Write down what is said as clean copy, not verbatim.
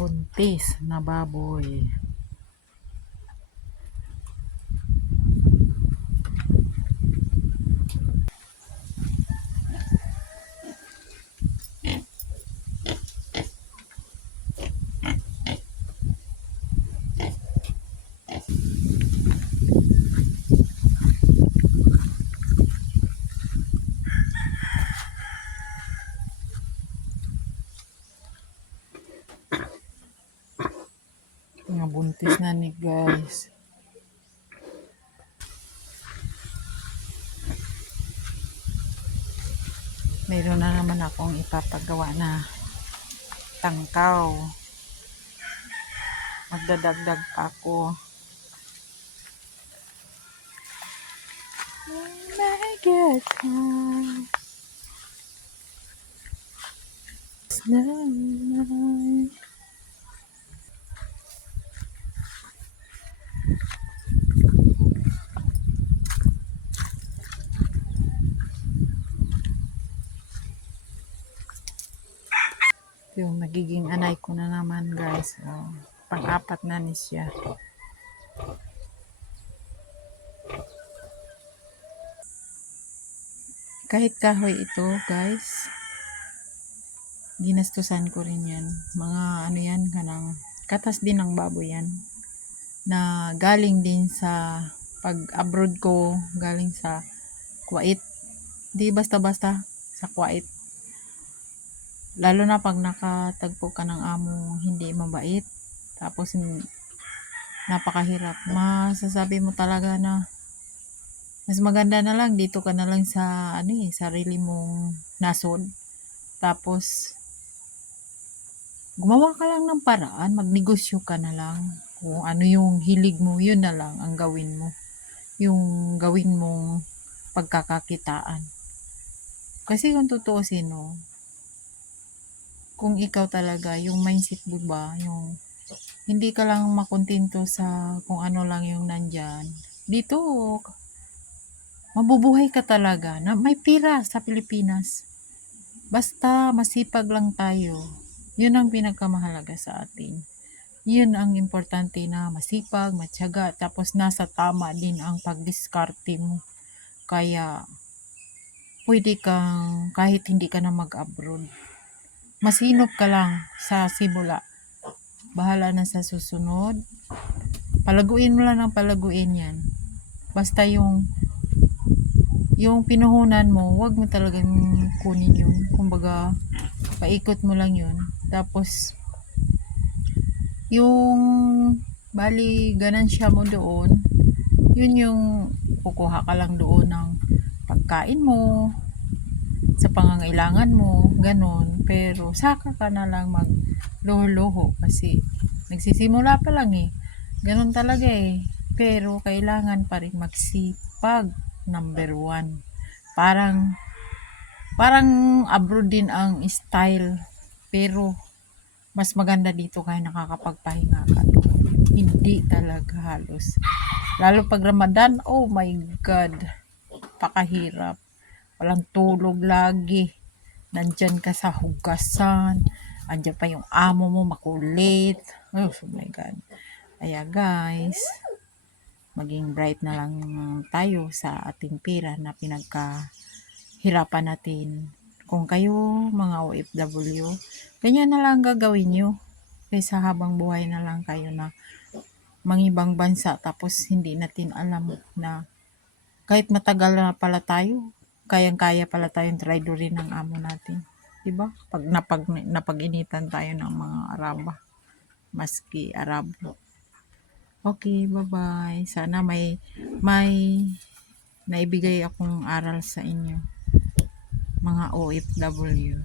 buntis na baboy. Mga buntis na ni guys. Meron na naman akong ipapagawa na tangkaw. Magdadagdag pa ako. Oh my God. Yung magiging anay ko na naman guys. Pang-apat na ni siya. Kahit kahoy ito guys, ginastusan ko rin yan. Mga ano yan, kanang katas din ng baboy yan. Na galing din sa pag-abroad ko, galing sa Kuwait. Di basta-basta sa Kuwait. Lalo na pag nakatagpo ka ng amo hindi mabait. Tapos napakahirap. Masasabi mo talaga na mas maganda na lang dito ka na lang sa sarili mong nasod. Tapos gumawa ka lang ng paraan, magnegosyo ka na lang. Kung ano yung hilig mo, yun na lang ang gawin mo. Yung gawin mong pagkakakitaan. Kasi kung tutuusin, kung ikaw talaga, yung mindset mo ba, yung hindi ka lang makontento sa kung ano lang yung nandyan, dito, mabubuhay ka talaga na may pira sa Pilipinas. Basta masipag lang tayo. Yun ang pinagkamahalaga sa atin. Yun ang importante na masipag, matyaga, tapos nasa tama din ang pagdiskarte mo. Kaya, pwede kang, kahit hindi ka na mag-abroad, masinop ka lang sa simula. Bahala na sa susunod. Palaguin mo lang ng palaguin yan. Basta yung pinuhunan mo, wag mo talagang kunin yun. Kumbaga, paikot mo lang yun. Tapos, yung bali ganansya mo doon, yun yung kukuha ka lang doon ng pagkain mo, sa pangangailangan mo, ganon. Pero saka ka na lang magloho-loho kasi nagsisimula pa lang ganon talaga pero kailangan pa rin magsipag. Number 1, parang abroad din ang style, pero mas maganda dito kaya nakakapagpahinga ka doon. Hindi talaga halos. Lalo pag Ramadan, oh my God, pakahirap. Walang tulog lagi. Nandyan ka sa hugasan. Andyan pa yung amo mo makulit. Oh my God. Kaya guys, maging bright na lang tayo sa ating pira na pinagkahirapan natin. Kung kayo mga OFW, ganyan na lang gagawin nyo. Kaysa habang buhay na lang kayo na mangibang bansa tapos hindi natin alam na kahit matagal na pala tayo, kayang-kaya pala tayong traidorin ng amo natin. Diba? Pag napag-initan tayo ng mga Araba, maski Arabo. Okay, bye-bye. Sana may naibigay akong aral sa inyo, mga OFW.